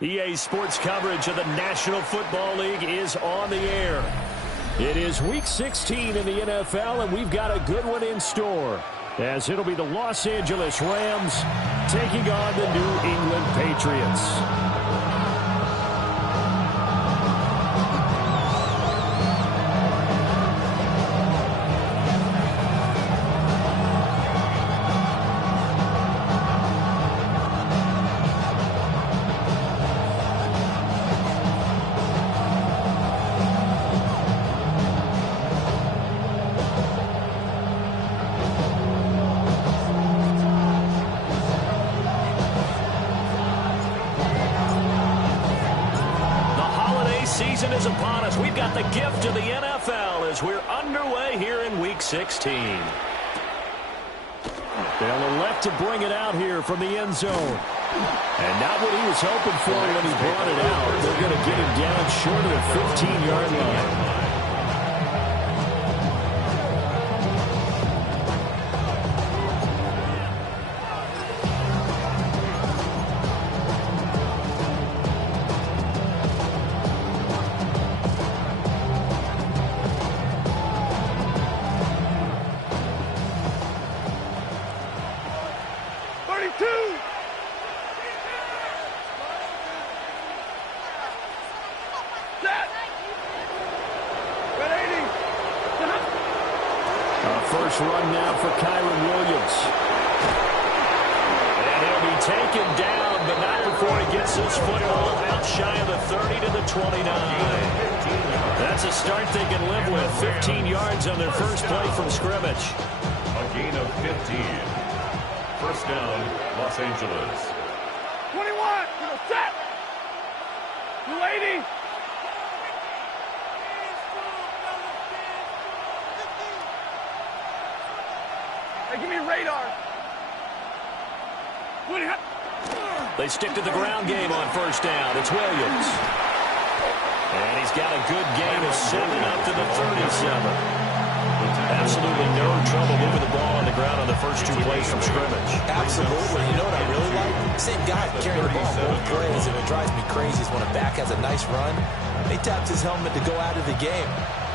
EA Sports coverage of the National Football League is on the air. It is Week 16 in the NFL, and we've got a good one in store, as it'll be the Los Angeles Rams taking on the New England Patriots. Season is upon us. We've got the gift of the NFL as we're underway here in Week 16. They'll elect to bring it out here from the end zone. And not what he was hoping for when he brought it out. They're going to get him down short of the 15-yard line. First run now for Kyron Williams. And he'll be taken down, but not before he gets his football out shy of the 30 to the 29. That's a start they can live with. 15 yards on their first play from scrimmage. A gain of 15. First down, Los Angeles. 21, set. 280. Hey, give me radar. They stick to the ground game on first down. It's Williams. And he's got a good gain of 7 up to the 37. Absolutely no trouble moving the ball on the ground on the first 2 plays from scrimmage. Absolutely. You know what I really like? Same guy carrying the ball both plays, and it drives me crazy is when a back has a nice run, they tapped his helmet to go out of the game.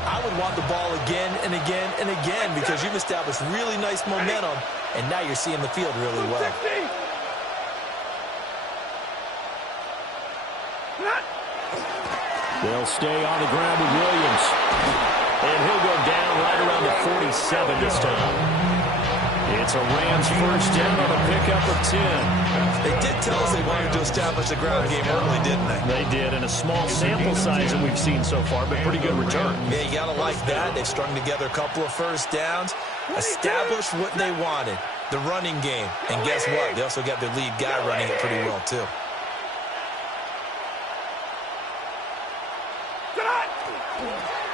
I would want the ball again and again and again because you've established really nice momentum, and now you're seeing the field really well. They'll stay on the ground with Williams. And he'll go down right around the 47 this time. It's a Rams first down on a pickup of 10. They did tell us they wanted to establish the ground game early, didn't they? They did, and a small sample size that we've seen so far, but pretty good return. Yeah, you got to like that. They've strung together a couple of first downs, established what they wanted, the running game. And guess what? They also got their lead guy running it pretty well, too.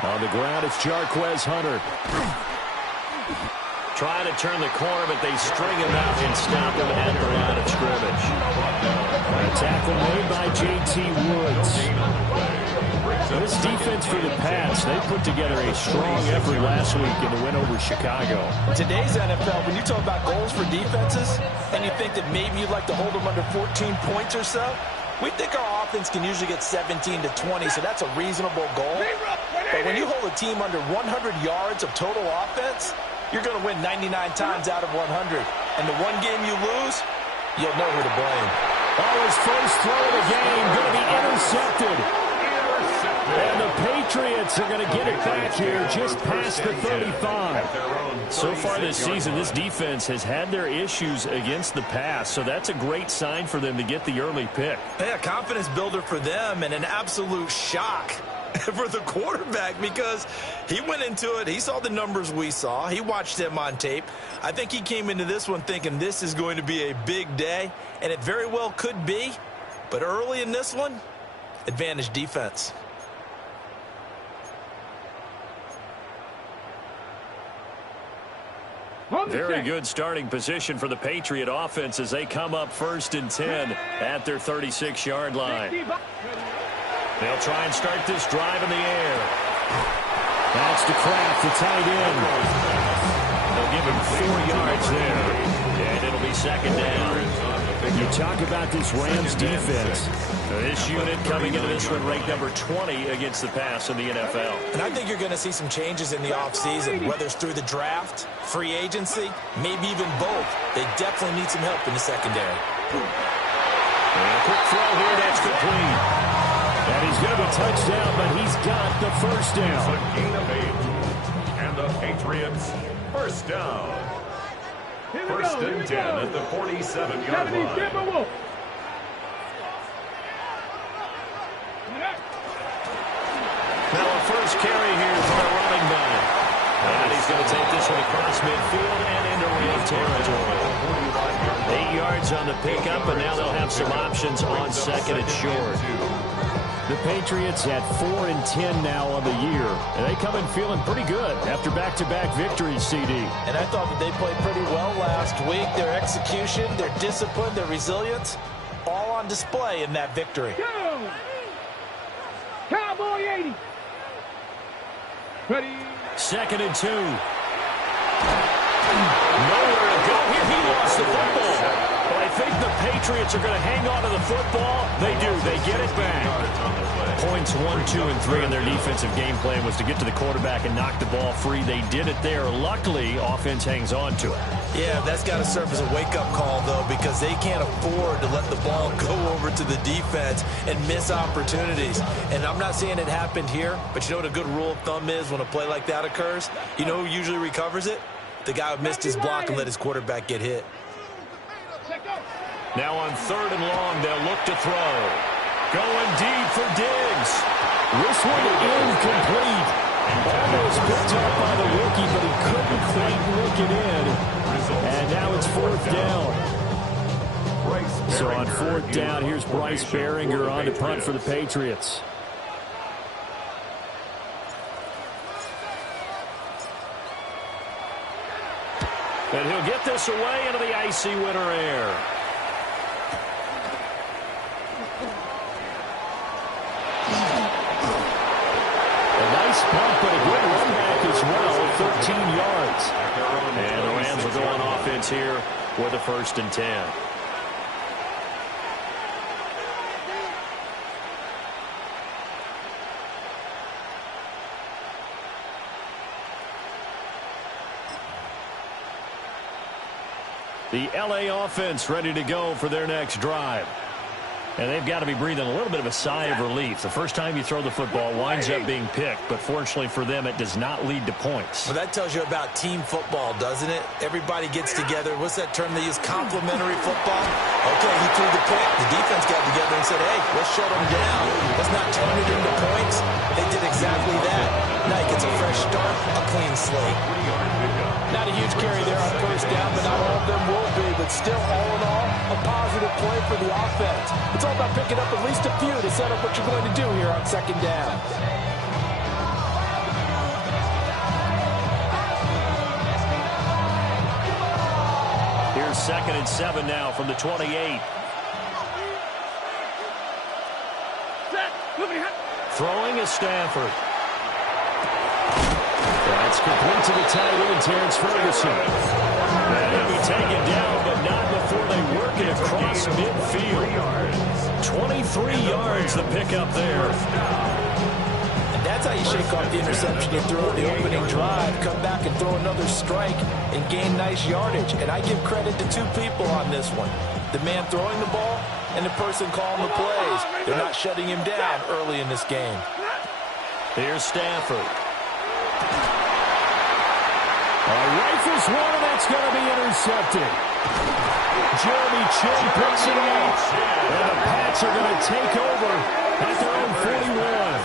On the ground, it's Jarquez Hunter. Trying to turn the corner, but they string him out and stop him at the line of scrimmage. A tackle made by J.T. Woods. This defense for the Pats, they put together a strong effort last week in the win over Chicago. In today's NFL, when you talk about goals for defenses, and you think that maybe you'd like to hold them under 14 points or so, we think our offense can usually get 17 to 20, so that's a reasonable goal. But when you hold a team under 100 yards of total offense, you're going to win 99 times out of 100. And the one game you lose, you'll know who to blame. Oh, his first throw of the game going to be intercepted. And the Patriots are going to get it back here just past the 35. So far this season, this defense has had their issues against the pass, so that's a great sign for them to get the early pick. Yeah, confidence builder for them and an absolute shock for the quarterback because he went into it. He saw the numbers we saw. He watched them on tape. I think he came into this one thinking this is going to be a big day, and it very well could be. But early in this one, advantage defense. Very good starting position for the Patriot offense as they come up 1st and 10 at their 36-yard line. They'll try and start this drive in the air. That's to Kraft, the tight end. They'll give him 4 yards there, and it'll be 2nd down. You talk about this Rams defense. This unit coming into this one ranked number 20 against the pass in the NFL. And I think you're going to see some changes in the offseason, whether it's through the draft, free agency, maybe even both. They definitely need some help in the secondary. And a quick throw here, that's complete. And he's going to be touchdown, but he's got the first down. A gain of 8. And the Patriots first down. First and 10 at the 47-yard line. Now a first carry here for the running back. And he's going to take this one across midfield and into real territory. 8 yards on the pickup, and now they'll have some options on second and short. The Patriots at 4 and 10 now on the year, and they come in feeling pretty good after back-to-back victories, CD. And I thought that they played pretty well last week. Their execution, their discipline, their resilience, all on display in that victory. Cowboy 80. Ready. Second and 2. Nowhere to go here. He lost the football. But I think the Patriots are going to hang on to the football. They do. They get it back. Points 1, 2, and 3 in their defensive game plan was to get to the quarterback and knock the ball free. They did it there. Luckily, offense hangs on to it. Yeah, that's got to serve as a wake-up call, though, because they can't afford to let the ball go over to the defense and miss opportunities. And I'm not saying it happened here, but you know what a good rule of thumb is when a play like that occurs? You know who usually recovers it? The guy who missed his block and let his quarterback get hit. Now on 3rd and long, they'll look to throw. Going deep for Diggs. This one incomplete. Almost picked up by the rookie, but he couldn't quite look it in. And now it's 4th down. So on 4th down, here's Bryce Behringer on to punt for the Patriots. And he'll get this away into the icy winter air. A nice punt, but a good run back as well, 13 yards. And the Rams will go on offense here with a 1st and 10. The LA offense ready to go for their next drive. And they've got to be breathing a little bit of a sigh of relief. The first time you throw the football winds up being picked, but fortunately for them, it does not lead to points. Well, that tells you about team football, doesn't it? Everybody gets together. What's that term they use? Complementary football? Okay, he threw the pick. The defense got together and said, hey, let's shut them down. Let's not turn it into points. They did exactly that. Now he gets a fresh start, a clean slate. Not a huge carry there on 1st down, but not all of them will be. But still, all in all, a positive play for the offense. It's all about picking up at least a few to set up what you're going to do here on 2nd down. Here's 2nd and 7 now from the 28. Throwing is Stafford. That's complete to the tight end, Terrence Ferguson. And he'll be taken down, but not before they work it across midfield. 23 yards the pickup there. And that's how you shake off the interception you threw on the opening drive, come back and throw another strike and gain nice yardage. And I give credit to 2 people on this one. The man throwing the ball and the person calling the plays. They're not shutting him down early in this game. Here's Stafford. Rifles one, and that's going to be intercepted. Jeremy Chin picks it up. And the Pats are going to take over at their own 41.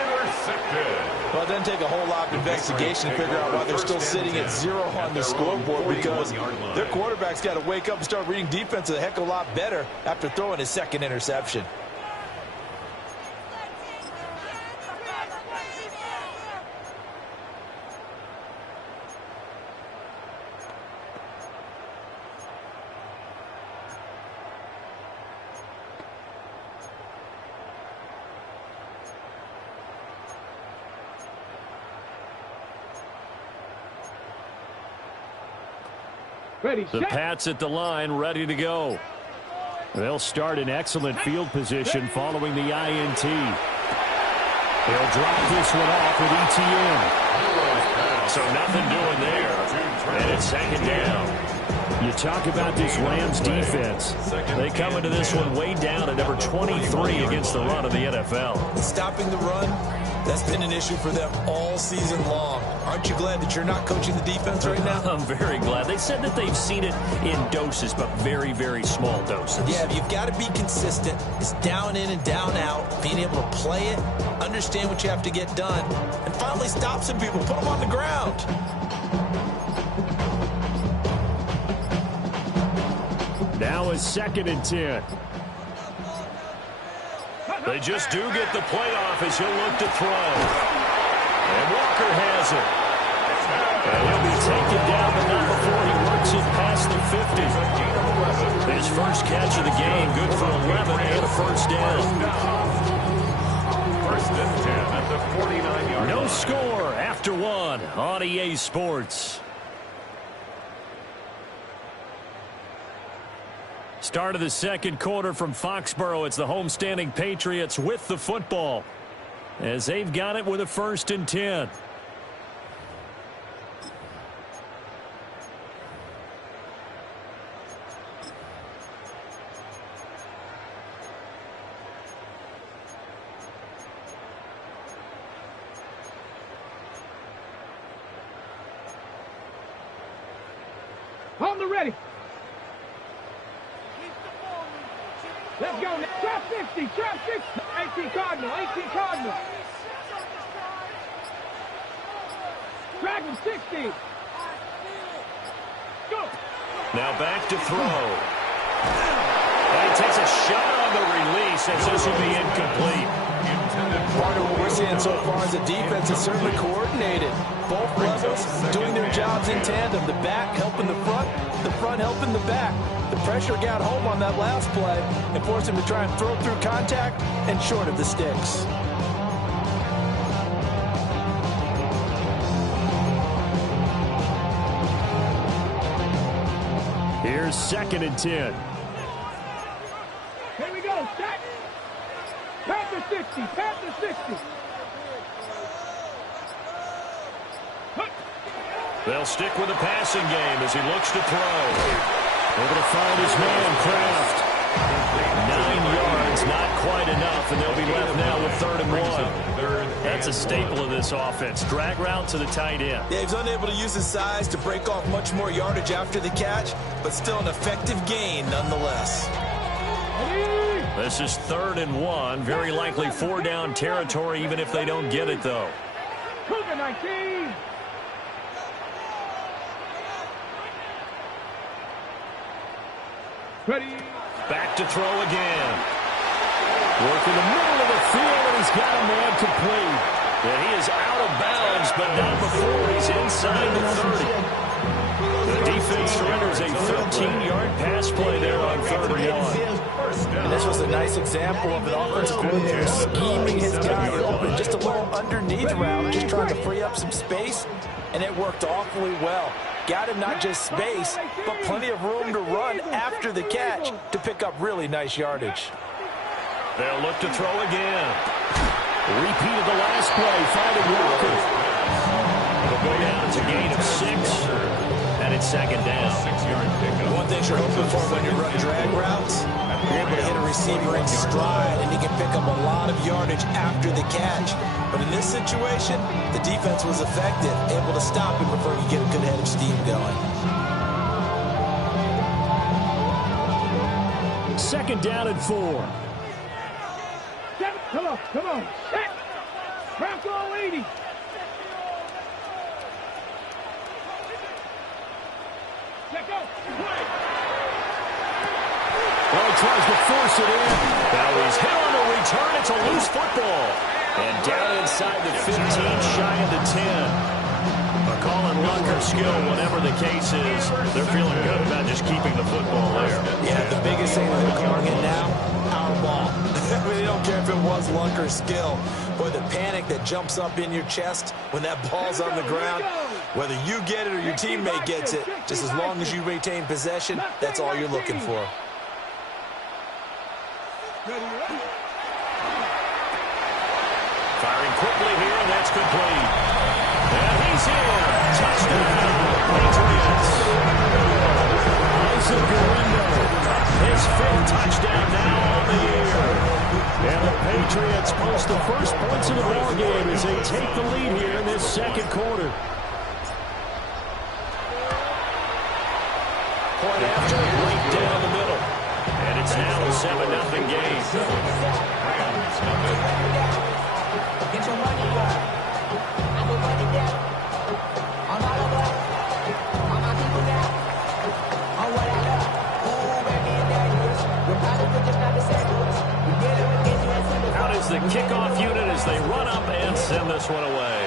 Intercepted. Well, it doesn't take a whole lot of investigation to figure out why they're still sitting at 0 on the scoreboard, because their quarterback's got to wake up and start reading defense a heck of a lot better after throwing his 2nd interception. The Pats at the line, ready to go. They'll start in excellent field position following the INT. He'll drop this one off with ETN. So nothing doing there. And it's second down. You talk about this Rams defense. They come into this one way down at number 23 against the run of the NFL. Stopping the run, that's been an issue for them all season long. Aren't you glad that you're not coaching the defense right now? I'm very glad. They said that they've seen it in doses, but very, very small doses. Yeah, you've got to be consistent. It's down in and down out, being able to play it, understand what you have to get done, and finally stop some people, put them on the ground. Now is 2nd and 10. They just do get the play off as he'll look to throw. And Walker has it. And he'll be taken down, but not before he works it past the 50. His first catch of the game, good for 11 and a first down. 1st and 10 at the 49-yard line. No score after 1 on EA Sports. Start of the second quarter from Foxborough. It's the homestanding Patriots with the football as they've got it with a 1st and 10. Hold the ready. Let's go. Trap 50. Trap 60. 18 Cardinal. 18 Cardinal. Drag him 60. Go. Now back to throw. And he takes a shot on the release as this will be incomplete. Part of what we're seeing so far is the defense is certainly coordinated. Both levels doing their jobs in tandem. The back helping the front helping the back. The pressure got home on that last play and forced him to try and throw through contact and short of the sticks. Here's 2nd and 10. Here we go. Set. Panther 60. Panther 60. They'll stick with the passing game as he looks to throw. Able to find his man, Kraft. 9 yards, not quite enough, and they'll be left now with 3rd and 1. That's a staple of this offense. Drag route to the tight end. Yeah, he's unable to use his size to break off much more yardage after the catch, but still an effective gain nonetheless. This is 3rd and 1. Very likely 4-down territory, even if they don't get it, though. Cougar 19. Ready. Back to throw again. Work in the middle of the field, and he's got a man complete. And he is out of bounds, but not before he's inside the 30. The defense surrenders a 13-yard pass play there on 3rd and 1. And this was a nice example of an offensive coordinator scheming his guy open. Just a little underneath route, just trying to free up some space, and it worked awfully well. Got him not just space, but plenty of room to run after the catch to pick up really nice yardage. They'll look to throw again. Repeat of the last play, finding Walker. It'll go down as a gain of 6, and it's 2nd down. One thing you're hoping for when you run drag routes, you're able to hit a receiver in stride, and he can pick up a lot of yardage after the catch. But in this situation, the defense was effective, able to stop him before he get a good head of steam going. 2nd down and 4. Come on, come on. Set. Craft all 80. Let go. Well, he tries to force it in. Now he's hit on the return. It's a loose football. And down inside the 15, shy of the 10. A call on luck or skill, whatever the case is. They're feeling good about just keeping the football there. Yeah, the biggest thing that they're calling it now, our ball. I mean, they don't care if it was luck or skill. Boy, the panic that jumps up in your chest when that ball's on the ground, Whether you get it or your teammate gets it, just as long as you retain possession, that's all you're looking for. Firing quickly here, and that's complete. And he's in. Touchdown, Patriots. Isaac Guerrero, his 5th touchdown now on the year. And the Patriots post the first points of the ballgame as they take the lead here in this second quarter. Point after, right down the middle. And it's now a 7-0 game. Get your money up. I put money down. On my love. On my people now. On what I love. Ooh, baby, and dangerous. We're probably good, just not the sandals. We get it, we get you at Sunday. Out is the kickoff unit as they run up and send this one away.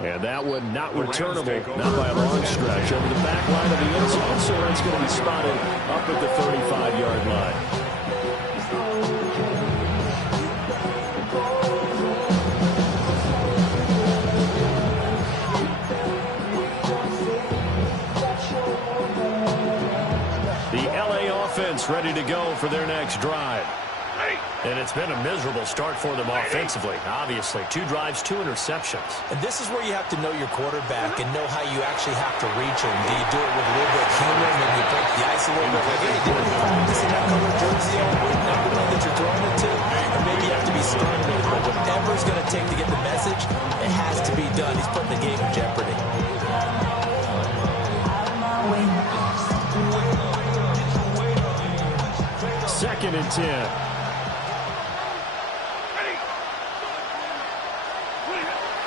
And that one not returnable, not by a long stretch. Over the back line of the end zone, so it's going to be spotted up at the 35-yard line. The LA offense ready to go for their next drive. And it's been a miserable start for them offensively. Obviously, 2 drives, 2 interceptions. And this is where you have to know your quarterback and know how you actually have to reach him. Do you do it with a little bit of humor, maybe you break the ice a little bit? Like, hey, didn't you practice in that color jersey all week? Now you know that you're throwing it to? Or maybe you have to be stern with it. But whatever it's going to take to get the message, it has to be done. He's putting the game in jeopardy. Second and 10.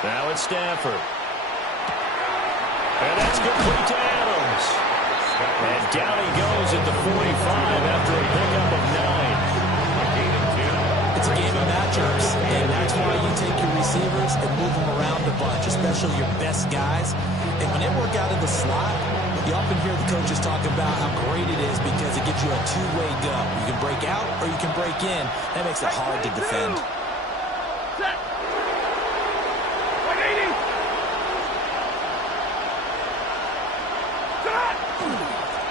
Now it's Stafford. And that's complete to Adams. And down he goes at the 45 after a pickup of 9. It's a game of matchups, and that's why you take your receivers and move them around a bunch, especially your best guys. And when they work out of the slot, you often hear the coaches talk about how great it is because it gives you a two-way go. You can break out or you can break in. That makes it hard to defend.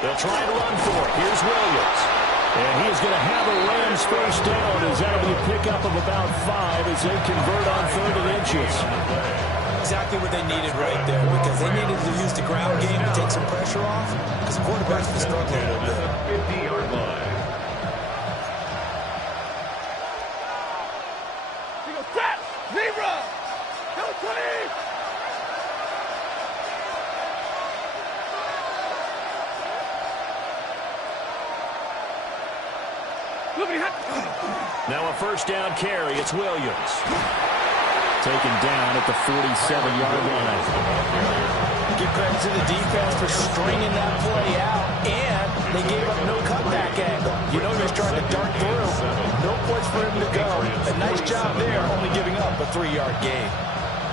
They'll try and run for it. Here's Williams. And he's going to have a Rams first down as that'll be a pickup of about 5 as they convert on 3rd and inches. Exactly what they needed right there because they needed to use the ground game to take some pressure off because the quarterback's been struggling a little bit. 50-yard line. Zebra! Go 20! Now a first down carry. It's Williams. Taken down at the 47-yard line. Give credit to the defense for stringing that play out, and they gave up no cutback angle. You know he's trying to dart through. No place for him to go. A nice job there, only giving up a 3-yard gain.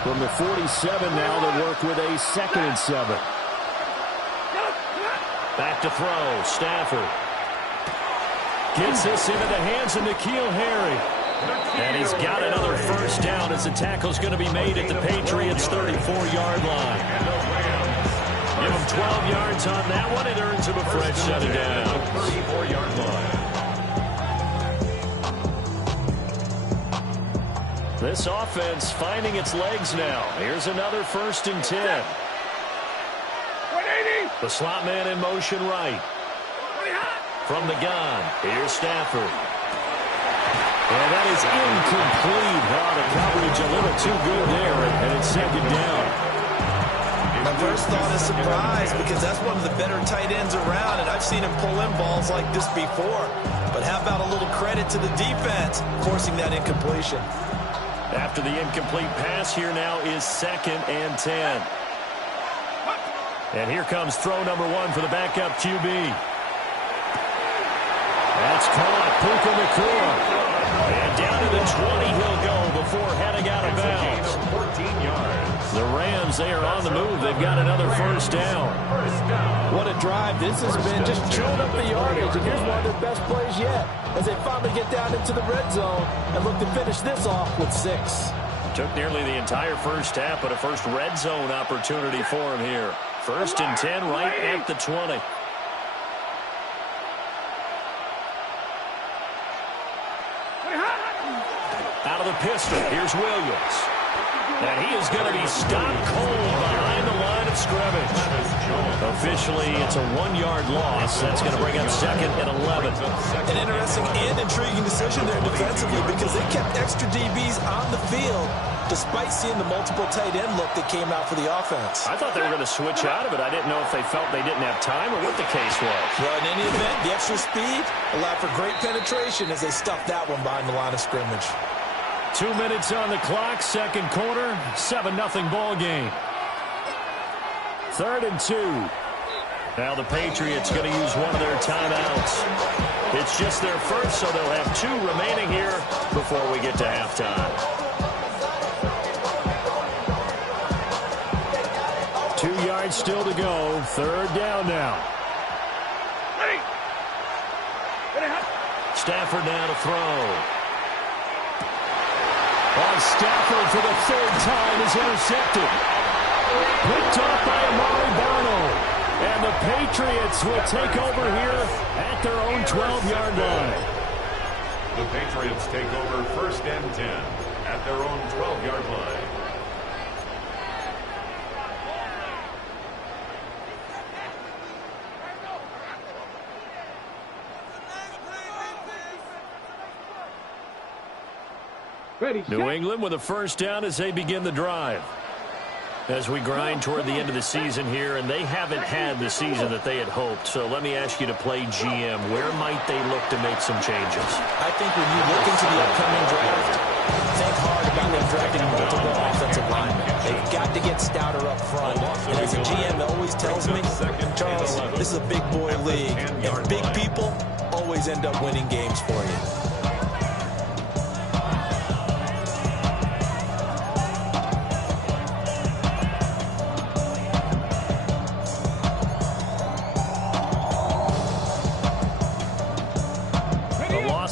From the 47 now, they work with a 2nd and 7. Back to throw. Stafford. Gets this into the hands of N'Keal Harry. And he's got another first down as the tackle's going to be made at the Patriots' 34-yard line. Give him 12 yards on that one. It earns him a fresh set of down. 34-yard line. This offense finding its legs now. Here's another 1st and 10. 180! The slot man in motion right. From the gun, here's Stafford. And that is incomplete. Oh, the coverage a little too good there, and it's 2nd down. My first thought is surprise because that's one of the better tight ends around, and I've seen him pull in balls like this before. But how about a little credit to the defense forcing that incompletion? After the incomplete pass, here now is 2nd and 10. And here comes throw number 1 for the backup QB. That's caught. Puka Nacua. And down to the 20 he'll go before heading out of bounds. 14 yards. The Rams, they are on the move. They've got another first down. What a drive this has been. Just chewing up the yardage. And here's one of their best plays yet as they finally get down into the red zone and look to finish this off with 6. Took nearly the entire first half, but a first red zone opportunity for him here. 1st and 10 right at the 20. Out of the pistol, here's Williams. And he is going to be stopped cold behind the line of scrimmage. Officially, it's a 1-yard loss. That's going to bring up 2nd and 11. An interesting and intriguing decision there defensively because they kept extra DBs on the field despite seeing the multiple tight end look that came out for the offense. I thought they were going to switch out of it. I didn't know if they felt they didn't have time or what the case was. Well, in any event, the extra speed allowed for great penetration as they stuffed that one behind the line of scrimmage. 2 minutes on the clock, 2nd quarter, 7-0 ball game. 3rd and 2. Now the Patriots going to use one of their timeouts. It's just their first, so they'll have 2 remaining here before we get to halftime. 2 yards still to go. 3rd down now. Stafford now to throw. Stafford for the 3rd time is intercepted. Picked off by Amari Barno. And the Patriots will take over here at their own 12-yard line. The Patriots take over 1st and 10 at their own 12-yard line. New England with a 1st down as they begin the drive. As we grind toward the end of the season here, and they haven't had the season that they had hoped. So let me ask you to play GM. Where might they look to make some changes? I think when you look into the upcoming draft, think hard about them drafting multiple offensive linemen. They've got to get stouter up front. And as a GM that always tells me, Charles, this is a big boy league, and big people always end up winning games for you.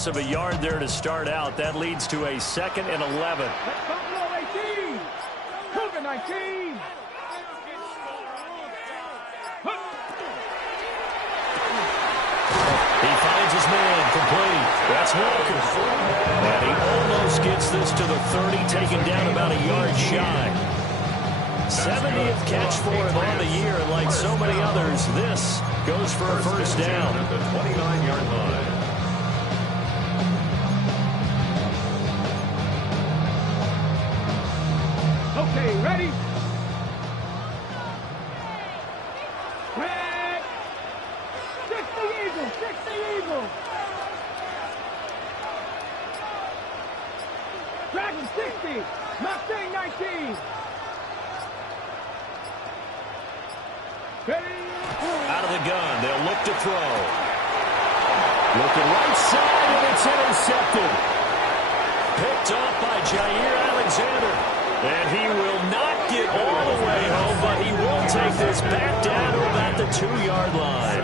Of a yard there to start out. That leads to a 2nd and 11. Buffalo 18. Cougar 19. He finds his man complete. That's Walker. And he almost gets this to the 30, taken down about a yard shy. 70th catch for him on the year, and like so many others, this goes for a 1st down. At the 29-yard line. Okay, ready? Red. 60 Eagles, 60 Eagles. Dragon 60, Mustang 19. Ready? Out of the gun, they'll look to throw. Looking right side, and it's intercepted. Picked off by Jay.R. Alexander. And he will not get all the way home, but he will take this back down to about the 2-yard line.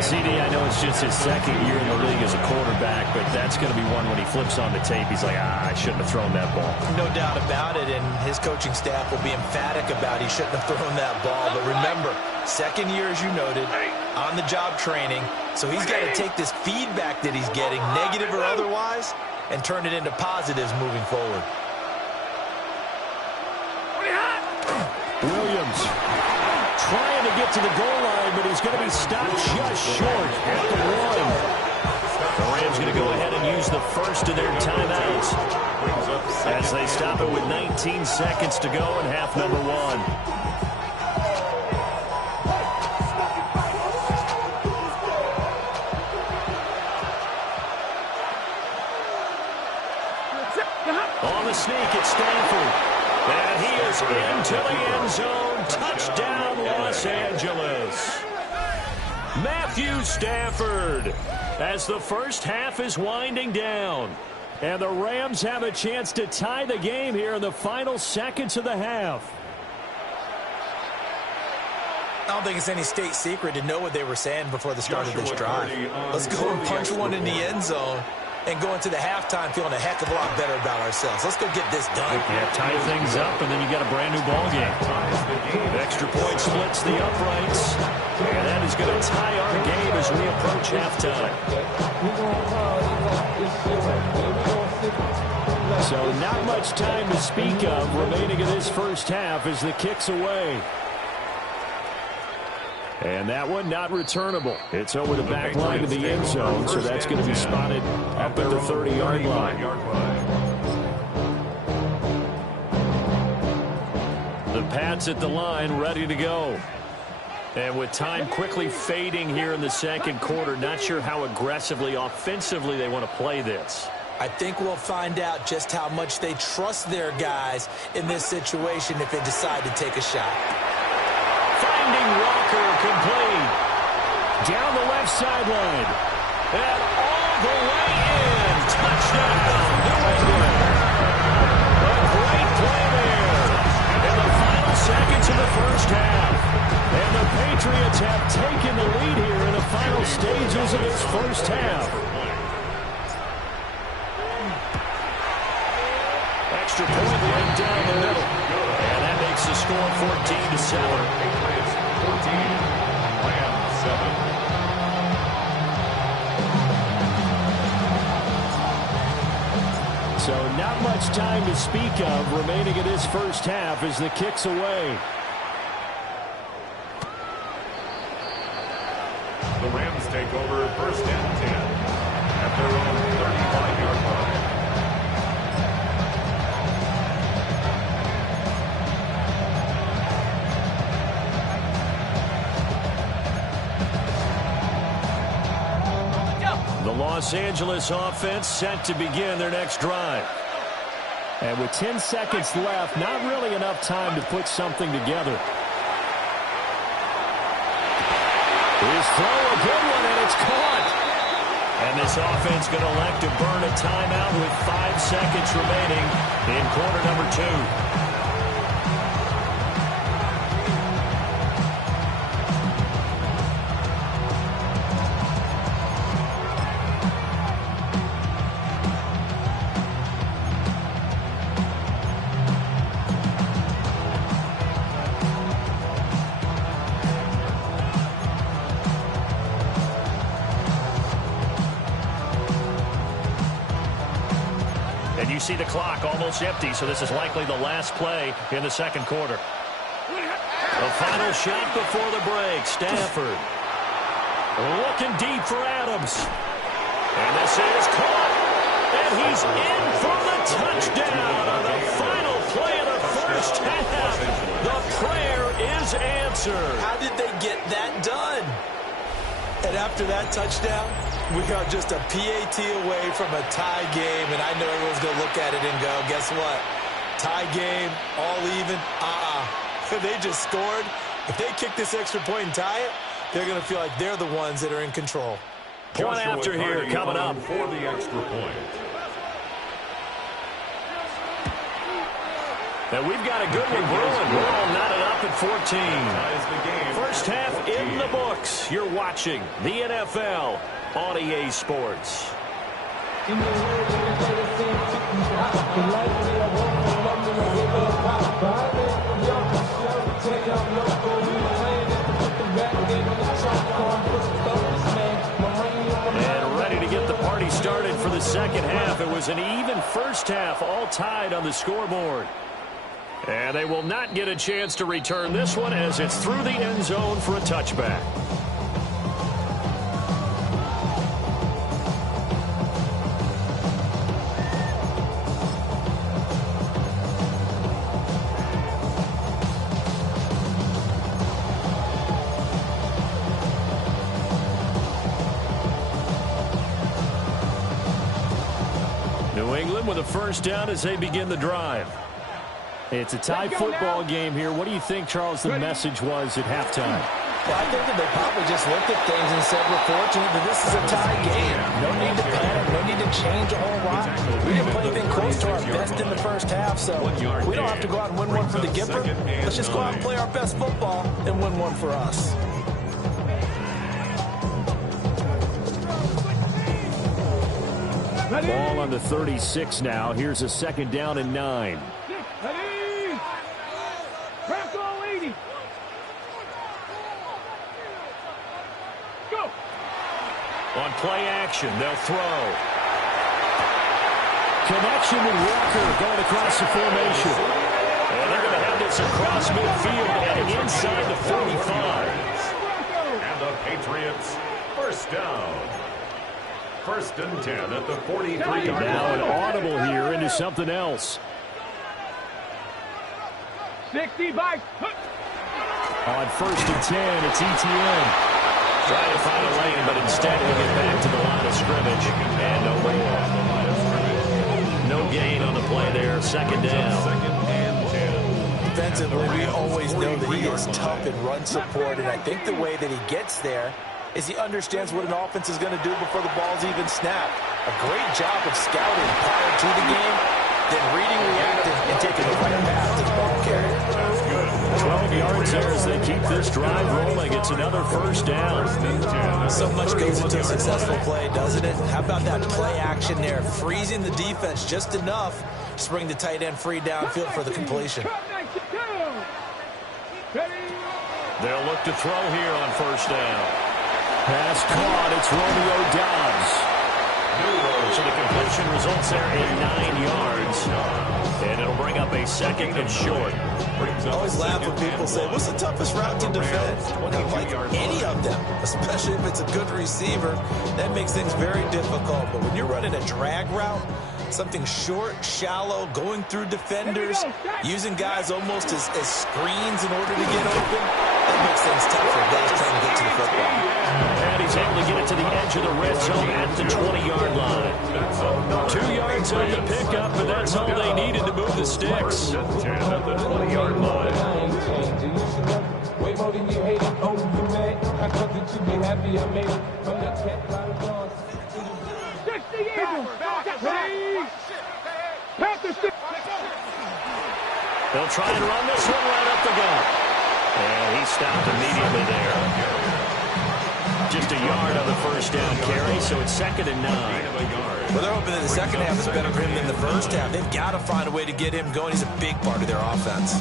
CD, I know it's just his 2nd year in the league as a quarterback, but that's going to be one when he flips on the tape. He's like, I shouldn't have thrown that ball. No doubt about it, and his coaching staff will be emphatic about he shouldn't have thrown that ball. But remember, 2nd year, as you noted, on-the-job training, so he's got to take this feedback that he's getting, negative or otherwise, and turn it into positives moving forward. Williams trying to get to the goal line, but he's going to be stopped just short at the 1. The Rams going to go ahead and use the 1st of their timeouts as they stop it with 19 seconds to go in half number 1. On the sneak, it's Stanford. And he is into the end zone. Touchdown, Los Angeles. Matthew Stafford as the first half is winding down. And the Rams have a chance to tie the game here in the final seconds of the half. I don't think it's any state secret to know what they were saying before the start of this drive. Let's go and punch one in the end zone and go into the halftime feeling a heck of a lot better about ourselves. Let's go get this done. Yeah, tie things up, and then you got a brand new ball game. Extra point splits the uprights, and that is going to tie our game as we approach halftime. So not much time to speak of remaining in this first half as the kick's away. And that one not returnable. It's over the back line of the end zone, so that's going to be spotted up at the 30-yard line. The Pats at the line, ready to go. And with time quickly fading here in the second quarter, not sure how aggressively, offensively they want to play this. I think we'll find out just how much they trust their guys in this situation if they decide to take a shot. Finding Walker complete. Down the left sideline. And all the way in. Touchdown, New England. A great play there. In the final seconds of the first half. And the Patriots have taken the lead here in the final stages of this first half. Extra point right down the middle. And that makes the score 14-7. 14, Rams 7. So not much time to speak of remaining in this first half as the kick's away. The Rams take over first and 10 at their own 35-yard line. The Los Angeles offense set to begin their next drive. And with 10 seconds left, not really enough time to put something together. His throw, a good one, and it's caught. And this offense going to elect to burn a timeout with 5 seconds remaining in quarter number 2. You see the clock almost empty, so this is likely the last play in the second quarter. The final shot before the break. Stafford looking deep for Adams. And this is caught. And he's in for the touchdown on the final play of the first half. The prayer is answered. How did they get that done? And after that touchdown, we are just a PAT away from a tie game, and I know everyone's going to look at it and go, guess what? Tie game, all even, They just scored. If they kick this extra point and tie it, they're going to feel like they're the ones that are in control. Point after here coming up. For the extra point. And we've got a good one brewing. We're all knotted up at 14. First half in the books. You're watching the NFL on EA Sports. And ready to get the party started for the second half. It was an even first half, all tied on the scoreboard. And they will not get a chance to return this one as it's through the end zone for a touchback. New England with a first down as they begin the drive. It's a tie football game here. What do you think, Charles, the message was at halftime? Well, I think that they probably just looked at things and said, we're fortunate that this is a tie game. No need to panic. No need to change a whole lot. We didn't play anything close to our best in the first half, so we don't have to go out and win one for the Gipper. Let's just go out and play our best football and win one for us. Ball on the 36 now. Here's a 2nd down and 9. Ready. Crack all 80. Go. On play action, they'll throw. Connection with Walker going across the formation. And they're going to have this across midfield, heading inside the 45. And the Patriots, first down. 1st and 10 at the 43-yard line. Now an audible here into something else. 60 by. On 1st and 10, it's ETN. Trying to find a lane, but instead he'll get back to the line of scrimmage. And no more. No gain on the play there. 2nd down. 2nd and 10. Defensively, we always know that he is tough in run support, and I think the way that he gets there is he understands what an offense is going to do before the ball's even snapped. A great job of scouting prior to the game, then reading, reacting, and taking the right path to the ball carrier. 12 yards there as they keep this drive rolling. It's another 1st down. So much goes into a successful play, doesn't it? How about that play action there? Freezing the defense just enough to bring the tight end free downfield for the completion. They'll look to throw here on 1st down. Pass caught. It's Romeo Doubs. So the completion results there in 9 yards. And it'll bring up a 2nd and short. I always laugh when people say, what's the toughest route to defend? Well, not like any of them, especially if it's a good receiver. That makes things very difficult. But when you're running a drag route, something short, shallow, going through defenders, using guys almost as screens in order to get open, that makes things tough for guys trying to get to the football. And he's able to get it to the edge of the red zone at the 20-yard line. 2 yards on the pickup, but that's all they needed to move the sticks. 10 at the 20-yard line. Way more than you hate it. Oh, you mad? I thought that you'd be happy I made it. From the cat by the doors. 60 Eagles. They'll try and run this one right up the gut. And he stopped immediately there. Just a yard on the 1st down carry, so it's 2nd and 9. Well, they're hoping that the second half is better for him than the first half. They've got to find a way to get him going. He's a big part of their offense.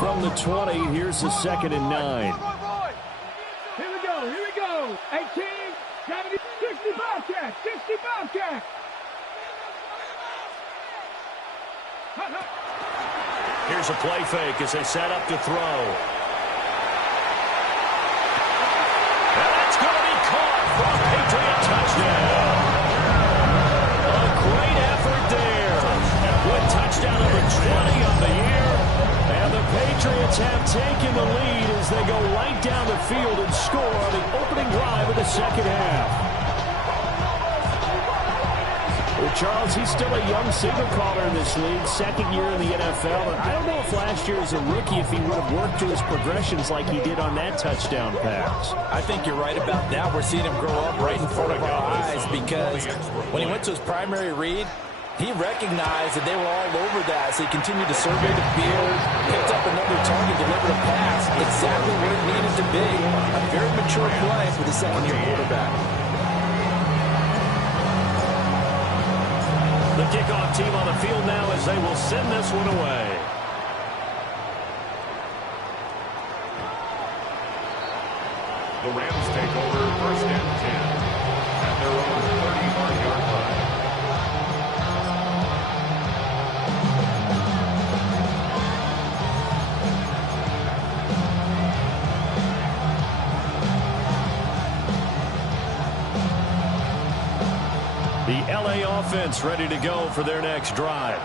From the 20, here's the 2nd and 9. Here we go. 18, 70, 60 Bobcat, 60 Bobcat. Here's a play fake as they set up to throw. And that's going to be caught for a Patriot touchdown. A great effort there. With touchdown number 20 on the year. And the Patriots have taken the lead as they go right down the field and score on the opening drive of the 2nd half. Well, Charles, he's still a young signal caller in this league, 2nd year in the NFL. And I don't know if last year as a rookie, if he would have worked through his progressions like he did on that touchdown pass. I think you're right about that. We're seeing him grow up right in front of our eyes because when he went to his primary read, he recognized that they were all over that, so he continued to survey the field, picked up another target, delivered a pass, exactly where it needed to be. A very mature play for the 2nd-year quarterback. The kickoff team on the field now as they will send this one away. The Rams take over 1st and 10 at their own 35-yard line. The LA offense ready to go for their next drive.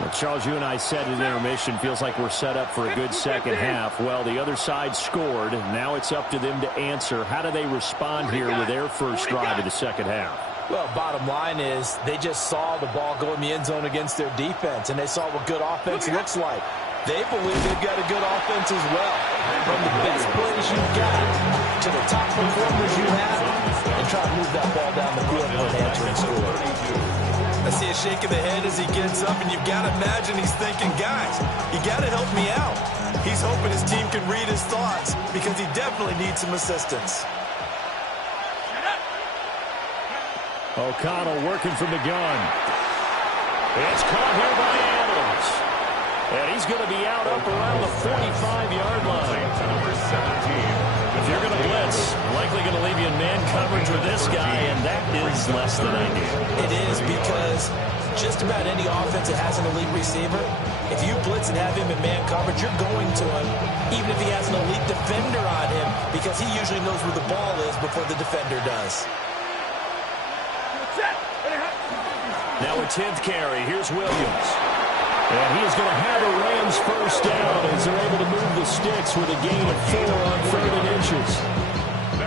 Well, Charles, you and I said at intermission, feels like we're set up for a good 2nd half. Well, the other side scored. Now it's up to them to answer. How do they respond here with their first drive of the 2nd half? Well, bottom line is they just saw the ball go in the end zone against their defense, and they saw what good offense looks like. They believe they've got a good offense as well. From the best plays you've got to the top performers you have, and try to move that ball down the field for an answering score. I see a shaking the head as he gets up, and you've got to imagine he's thinking, guys, you got to help me out. He's hoping his team can read his thoughts because he definitely needs some assistance. O'Connell working from the gun. It's caught here by Adams. And he's going to be out up around the 45-yard line. Number 17. If you're going to blitz, likely going to leave you in man coverage with this guy, and that is less than ideal. It is, because just about any offense that has an elite receiver, if you blitz and have him in man coverage, you're going to him, even if he has an elite defender on him, because he usually knows where the ball is before the defender does. Now a 10th carry. Here's Williams. And he is going to have a Rams first down as they're able to move the sticks with a gain of 4 on 3rd and inches.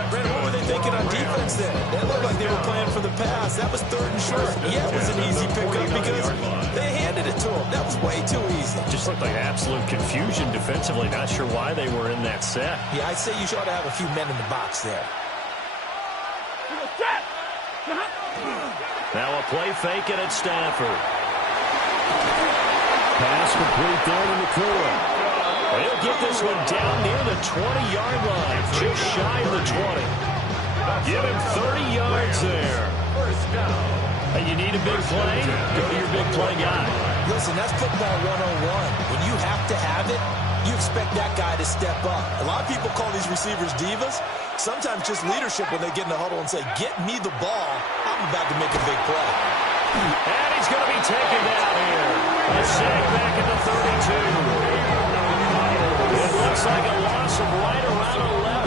Brandon, what were they thinking on defense there? They looked like they were playing for the pass. That was 3rd and short. Yeah, it was an easy pickup because they handed it to him. That was way too easy. Just looked like absolute confusion defensively. Not sure why they were in that set. Yeah, I'd say you should have a few men in the box there. Now a play fake it at Stafford. Pass complete down in the corner. He'll get this one down near the 20-yard line, just shy of the 20. Give him 30 yards there. First down. Hey, you need a big play? Go to your big play guy. Listen, that's football 101. When you have to have it, you expect that guy to step up. A lot of people call these receivers divas. Sometimes just leadership when they get in the huddle and say, get me the ball. I'm about to make a big play. And he's going to be taken down here. A sack back at the 32. It looks like a loss of right around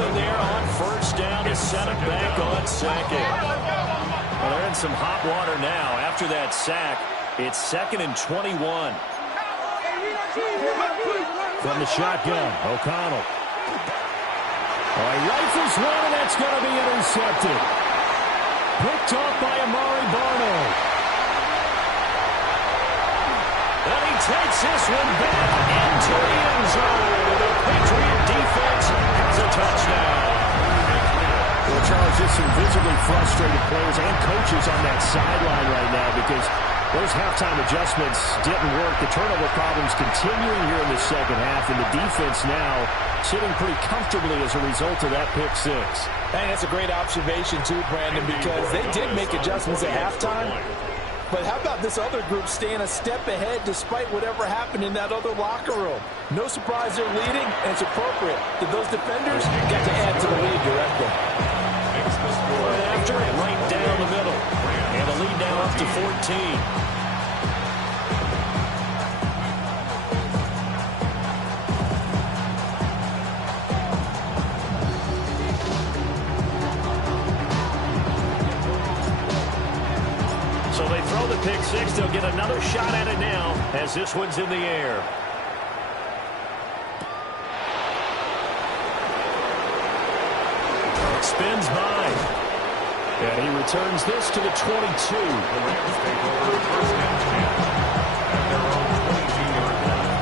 11 there on first down to set it back on second. Well, they're in some hot water now. After that sack, it's 2nd and 21. From the shotgun, O'Connell. Rifles one, and that's going to be intercepted. Picked off by Amari Barno. And he takes this one back into the end zone. The Patriot defense has a touchdown. Well, Charles, just some visibly frustrated players and coaches on that sideline right now because those halftime adjustments didn't work. The turnover problems continuing here in the second half, and the defense now sitting pretty comfortably as a result of that pick six. And that's a great observation, too, Brandon, because they did make adjustments at halftime. But how about this other group staying a step ahead despite whatever happened in that other locker room? No surprise they're leading, and it's appropriate that those defenders got to add to the lead directly. After it, right down the middle. And a lead now up to 14. So they throw the pick six. They'll get another shot at it now as this one's in the air. Spins by. And he returns this to the 22. The Rams take over first and 10 at their own 22-yard line.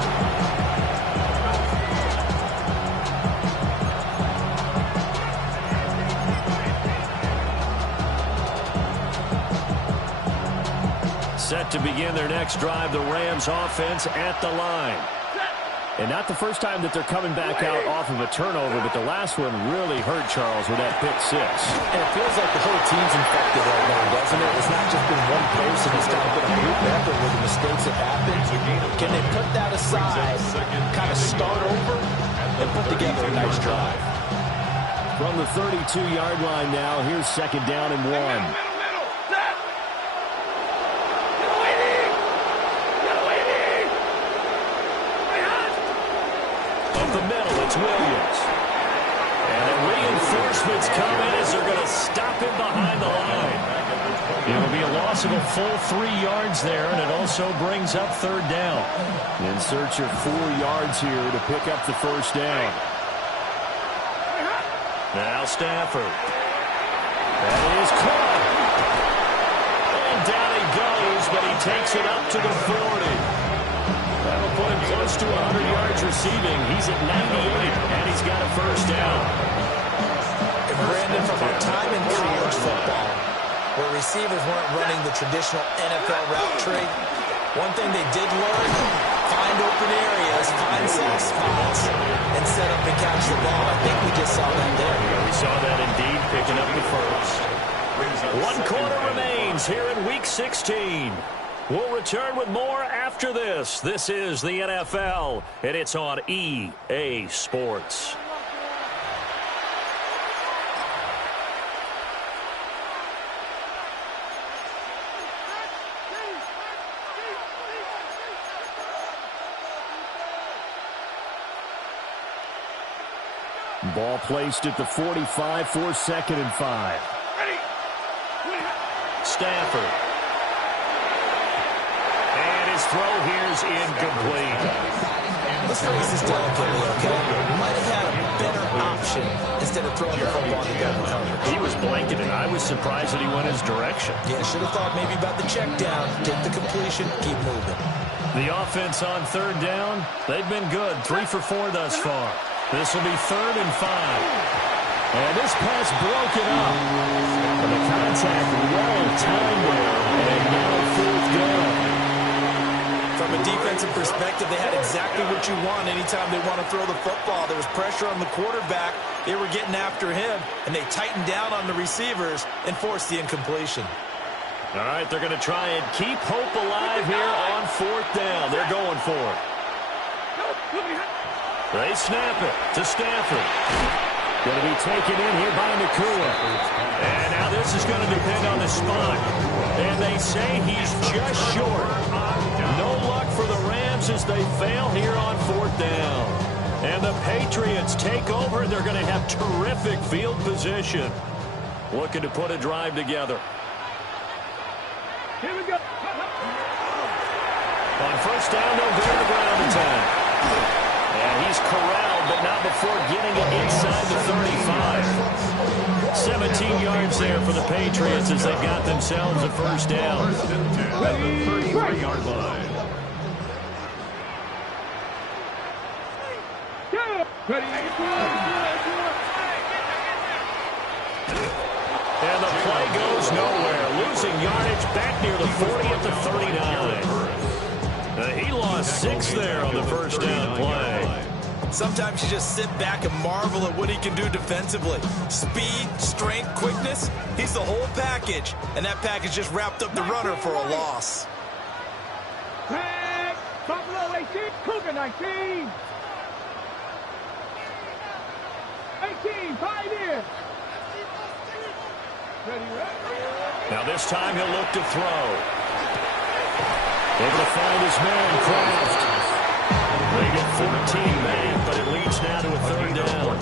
Set to begin their next drive, the Rams offense at the line. And not the first time that they're coming back out off of a turnover, but the last one really hurt Charles with that pick six. And it feels like the whole team's infected right now, doesn't it? It's not just been one person. It's kind of been a group effort with the mistakes that happened. Can they put that aside, kind of start over, and put together a nice drive? From the 32-yard line now, here's 2nd down and 1. The middle, it's Williams. And the reinforcements come in as they're going to stop him behind the line. It'll be a loss of a full 3 yards there, and it also brings up 3rd down. In search of 4 yards here to pick up the first down. Now Stafford. That is caught. And down he goes, but he takes it up to the 40. That'll put him close to 100 yards receiving. He's at 98, and he's got a first down. And Brandon, from our time in college football, where receivers weren't running the traditional NFL route tree. One thing they did learn, find open areas, find soft spots, and set up and catch the ball. I think we just saw that there. Yeah, we saw that indeed, picking up the first. 1 quarter remains here in Week 16. We'll return with more after this. This is the NFL, and it's on EA Sports. Ball placed at the 45 for 2nd and 5. Stafford. And his throw here's incomplete. Let's phrase this delicately, okay? Might have had a better option instead of throwing the football to get coverage. He was blanketed. I was surprised that he went his direction. Yeah, should have thought maybe about the check down, take the completion, keep moving. The offense on 3rd down, they've been good. 3 for 4 thus far. This will be 3rd and 5. And this pass broken up. And the contact well timed there. And now 4th down. From a defensive perspective, they had exactly what you want anytime they want to throw the football. There was pressure on the quarterback. They were getting after him, and they tightened down on the receivers and forced the incompletion. All right, they're going to try and keep hope alive here on 4th down. They're going for it. They snap it to Stafford. Going to be taken in here by Nakua. And now this is going to depend on the spot. And they say he's just short. No luck for the Rams as they fail here on 4th down. And the Patriots take over. They're going to have terrific field position. Looking to put a drive together. Here we go. On 1st down, they'll go to the ground attack. And he's corralled, but not before getting it inside the 35. 17 yards there for the Patriots as they've got themselves a 1st down. 33-yard line. And the play goes nowhere. Losing yardage back near the 40 at the 39. He lost 6 there on the 1st down play. Sometimes you just sit back and marvel at what he can do defensively. Speed, strength, quickness. He's the whole package. And that package just wrapped up the runner for a loss. Buffalo 18, Cougar 19. 18, Pioneer. Now this time he'll look to throw. Able to find his man, Kraft. They get 14 back, but it leads now to a 3rd down.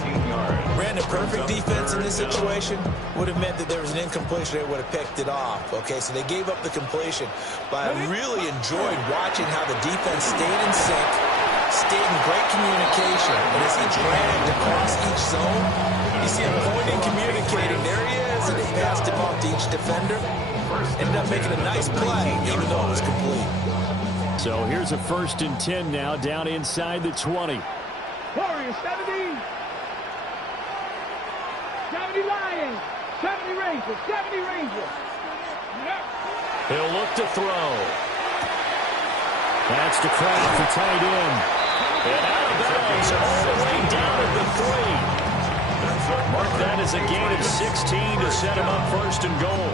Brandon, perfect defense in this situation would have meant that there was an incompletion. They would have picked it off. Okay, so they gave up the completion. But I really enjoyed watching how the defense stayed in sync, stayed in great communication. And as he dragged across each zone, you see him pointing, communicating. There he is, and they passed him off to each defender. Ended up making a nice play, even though it was complete. So here's a 1st and 10 now, down inside the 20. Warriors 70. 70 Lions. 70 Rangers. 70 Rangers. He'll look to throw. That's to Kraft, the tight end. And out of bounds all the way down at the 3. Mark that as a gain of 16 to set him up 1st and goal.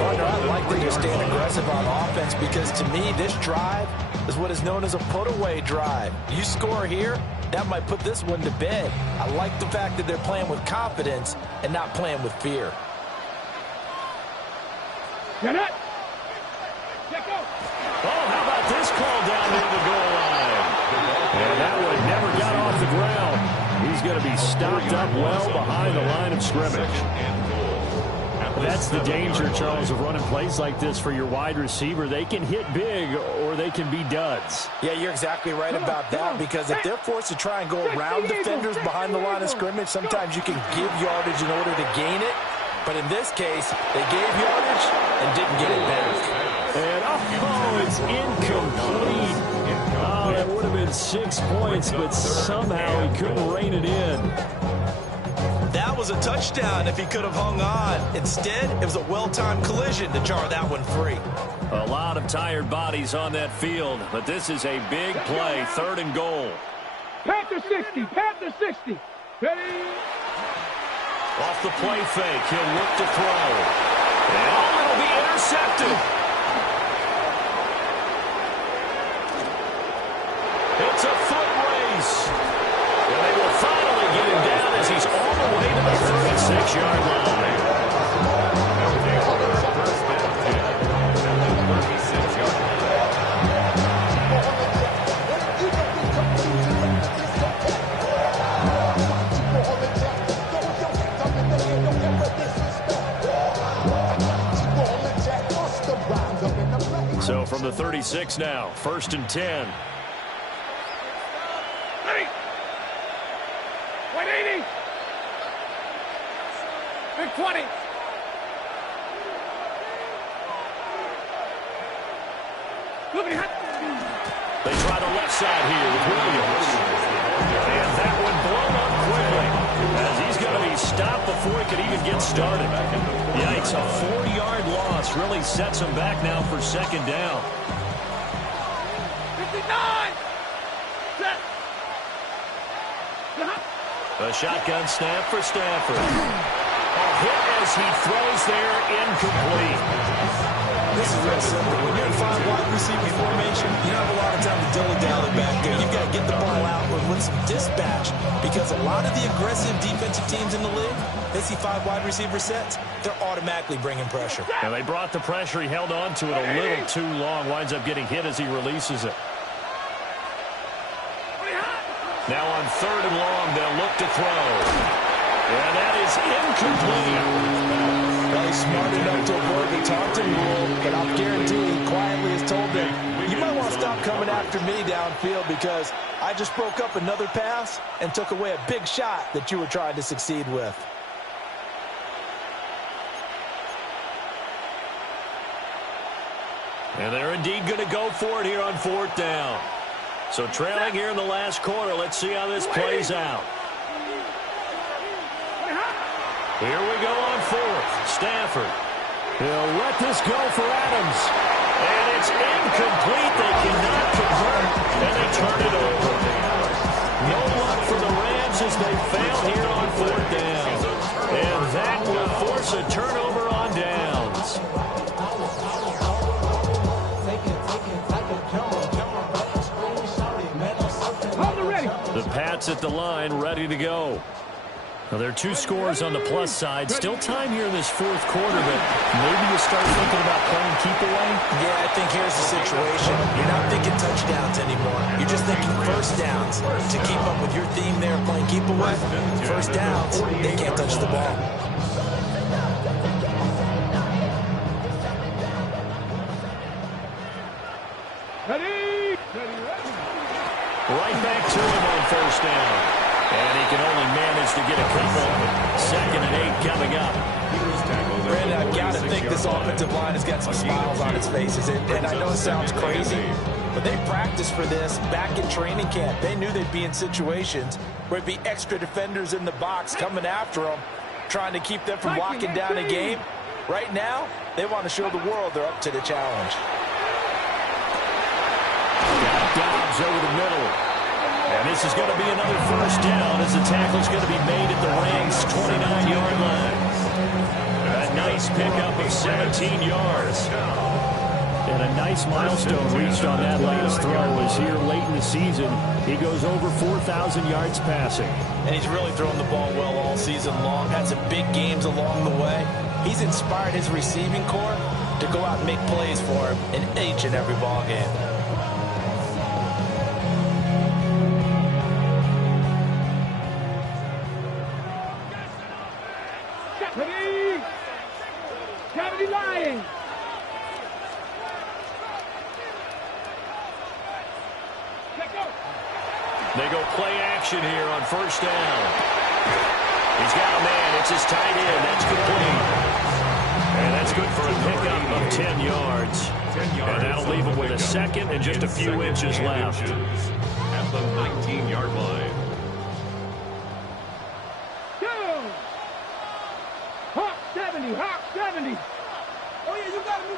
Partner, I like that you're staying aggressive on offense because to me, this drive is what is known as a put-away drive. You score here, that might put this one to bed. I like the fact that they're playing with confidence and not playing with fear. Get it. Let go. Oh, how about this call down near the goal line? And that one never got off the ground. He's going to be stopped up well behind the line of scrimmage. That's the danger, Charles, of running plays like this for your wide receiver. They can hit big or they can be duds. Yeah, you're exactly right about that because if they're forced to try and go around defenders behind the line of scrimmage, sometimes you can give yardage in order to gain it. But in this case, they gave yardage and didn't get it back. And, oh, it's incomplete. Oh, that would have been 6 points, but somehow he couldn't rein it in. That was a touchdown if he could have hung on. Instead, it was a well-timed collision to jar that one free. A lot of tired bodies on that field, but this is a big play, 3rd and goal. Panther 60, Panther 60. Ready? Off the play fake, he'll look to throw. And it'll be intercepted. It's a foot race. And they will finally get him down as he's all the way to the 36-yard line. So from the 36 now, 1st and 10. 180. Big 20. They try the left side here with Williams. And that one blown up quickly as he's going to be stopped before he could even get started. Yikes, a 4-yard loss really sets him back now for 2nd down. 59. Set. A shotgun snap for Stafford. A hit as he throws there, incomplete. This is real simple. When you're in 5 wide receiver formation, you don't have a lot of time to dilly-dally back there. You've got to get the ball out with some dispatch because a lot of the aggressive defensive teams in the league, they see 5 wide receiver sets, they're automatically bringing pressure. And they brought the pressure. He held on to it a little too long. Winds up getting hit as he releases it. Now on 3rd and long, they'll look to throw. And that is incomplete. Well, he's smart enough to avoid the taunting rule, but I'll guarantee he quietly has told them, you might want to stop coming after me downfield because I just broke up another pass and took away a big shot that you were trying to succeed with. And they're indeed going to go for it here on 4th down. So trailing here in the last quarter. Let's see how this plays out. Here we go on 4th. Stafford. He'll let this go for Adams. And it's incomplete. They cannot convert. And they turn it over. No luck for the Rams as they fail here on 4th down. And that will force a turnover on downs. The Pats at the line, ready to go. Now, there are 2 scores on the plus side. Still time here in this 4th quarter, but maybe you start thinking about playing keep away? Yeah, I think here's the situation. You're not thinking touchdowns anymore. You're just thinking 1st downs. To keep up with your theme there, playing keep away, 1st downs, they can't touch the ball. Ready? Right back to him on 1st down. And he can only manage to get a couple. 2nd and 8 coming up. Brandon, I've got to think this offensive line has got some smiles on its faces. And I know it sounds crazy, but they practiced for this back in training camp. They knew they'd be in situations where it'd be extra defenders in the box coming after them, trying to keep them from locking down a game. Right now, they want to show the world they're up to the challenge. Got Dobbs over the middle. And this is going to be another 1st down as the tackle's going to be made at the Rams' 29-yard line. A nice pickup of 17 yards. And a nice milestone reached on that last throw as here late in the season, he goes over 4,000 yards passing. And he's really thrown the ball well all season long. Had some big games along the way. He's inspired his receiving corps to go out and make plays for him in each and every ball game. Ready? Cavity line. They go play action here on 1st down. He's got a man. It's his tight end. That's complete. And that's good for a pickup of 10 yards. And that'll leave him with a 2nd and just a few inches left. At the 19-yard line. Go! 70, hop 70. Oh, yeah, you got him.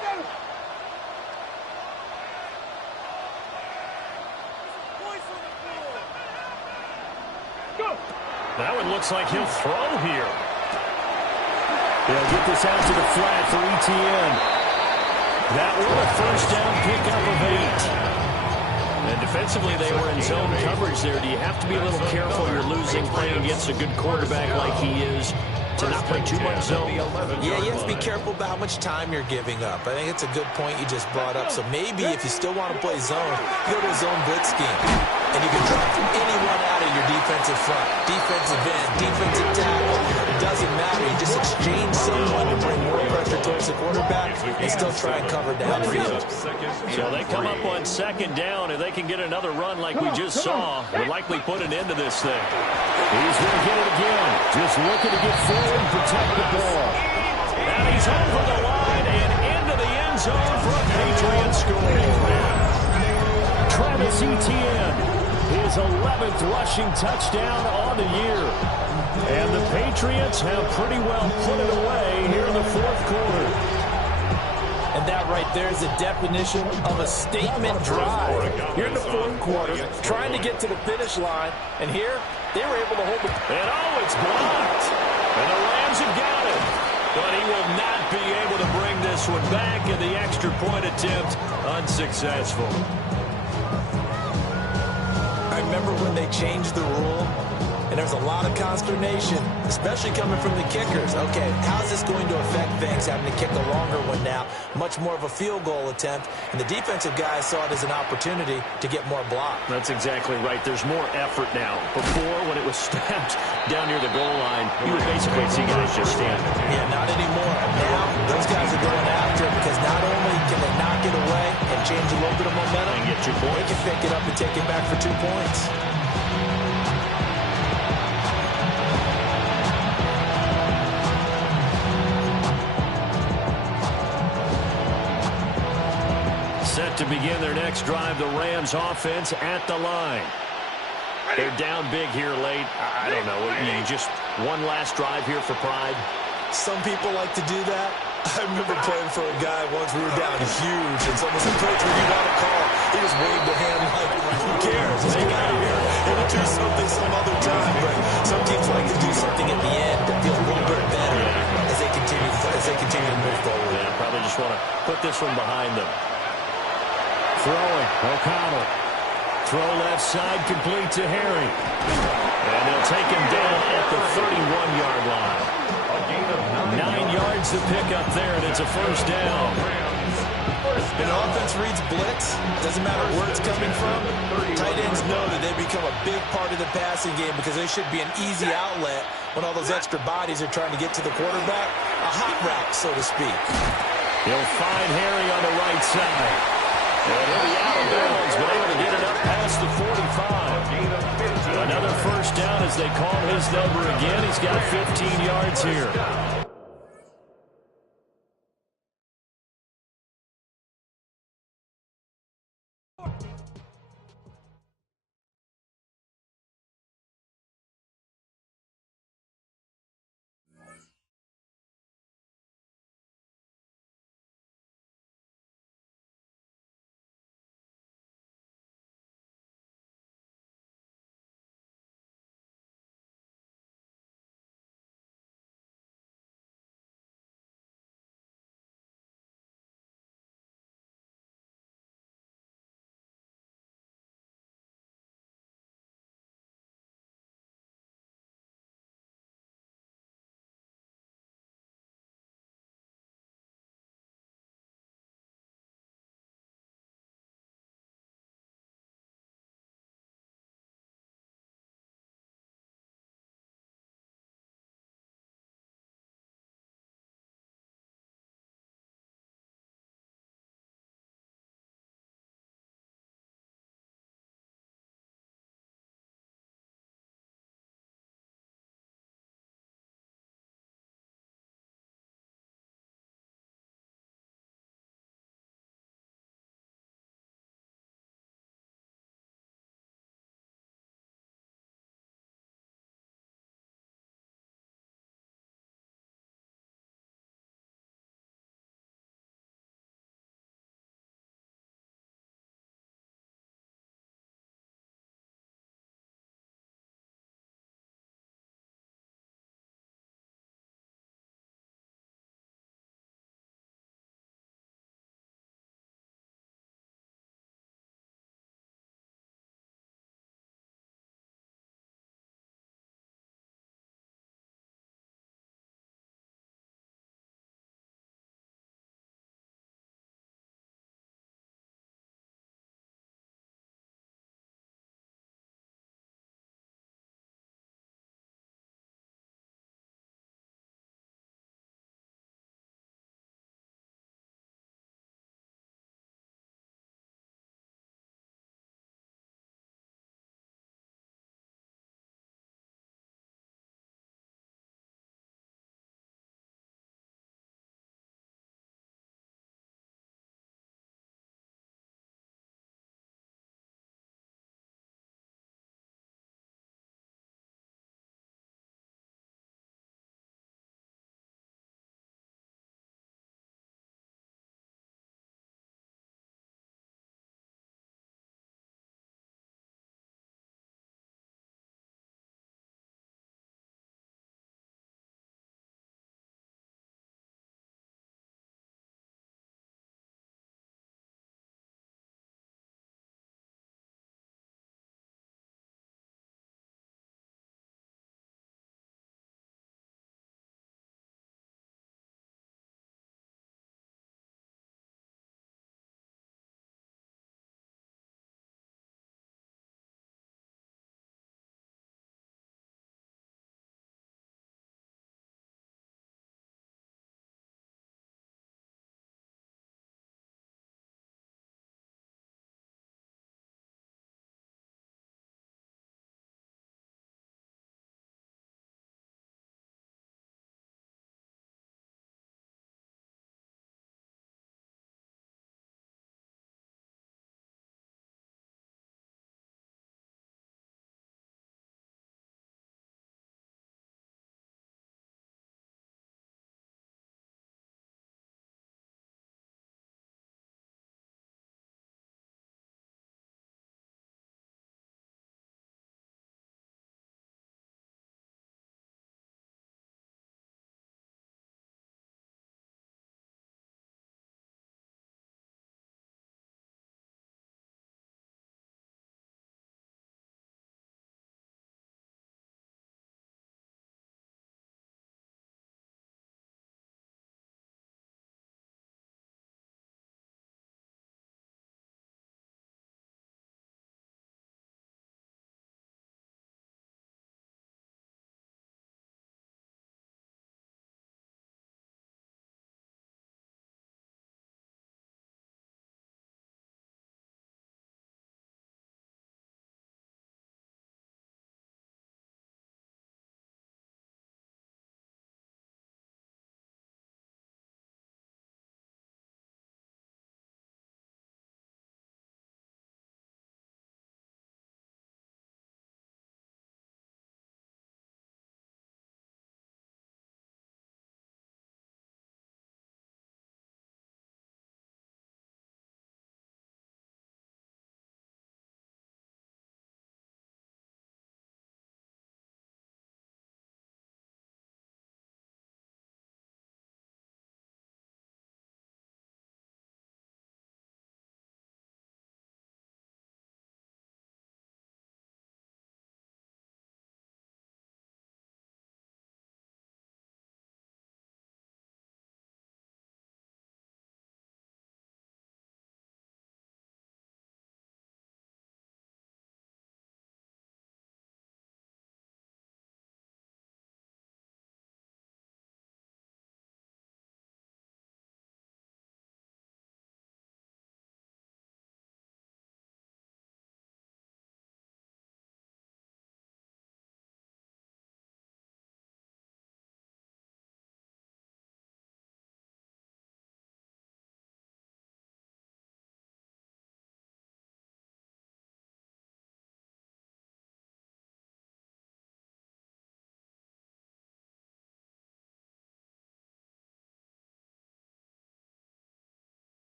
Go. That one looks like he'll throw here. They'll get this out to the flat for ETN. That was a first down pickup of 8. And defensively, they were in zone coverage there. Do you have to be a little careful? You're losing playing against a good quarterback like he is to not play too much zone? Yeah, you have to be careful about how much time you're giving up. I think it's a good point you just brought up. So maybe if you still want to play zone, you go to a zone blitz scheme. And you can drop anyone out of your defensive front, defensive end, defensive tackle. It doesn't matter. You just exchange someone to bring more pressure towards the quarterback and still try and cover downfield. So they come up on second down, and they can get another run like we just saw. Would likely put an end to this thing. He's going to get it again. Just looking to get forward and protect the ball. And he's over the line and into the end zone for a Patriot score. Travis Etienne, his 11th rushing touchdown on the year. And the Patriots have pretty well put it away here in the fourth quarter. And that right there is a definition of a statement drive. You're in the fourth quarter, trying to get to the finish line, and here they were able to hold it. And oh, it's blocked. And the Rams have got it. But he will not be able to bring this one back, and the extra point attempt unsuccessful. I remember when they changed the rule, and there's a lot of consternation, especially coming from the kickers. Okay, how's this going to affect things, having to kick a longer one now? Much more of a field goal attempt, and the defensive guys saw it as an opportunity to get more block. That's exactly right. There's more effort now. Before, when it was snapped down near the goal line, you would basically see guys just standing. Yeah, not anymore. Now, those guys are going after it because not only can they knock it away and change a little bit of momentum, and get 2 points. They can pick it up and take it back for 2 points. Set to begin their next drive, the Rams offense at the line. They're down big here late. I don't know. You just one last drive here for pride. Some people like to do that. I remember playing for a guy once. We were down huge, and someone said, "Coach, what do you want to call?" He just waved a hand like, "Who cares? Let's get out of here. We'll do something some other time." But some teams like to do something at the end to feel a little bit better as they continue to move forward. Yeah, probably just want to put this one behind them. Throwing, O'Connell. Throw left side, complete to Harry. And they'll take him down at the 31-yard line. 9 yards to pick up there, and it's a first down. When an offense reads blitz, doesn't matter where it's coming from, tight ends know that they become a big part of the passing game because they should be an easy outlet when all those extra bodies are trying to get to the quarterback. A hot route, so to speak. He'll find Harry on the right side. And he'll be out of bounds, but able to get it up past the 45. Another first down as they call his number again. He's got 15 yards here.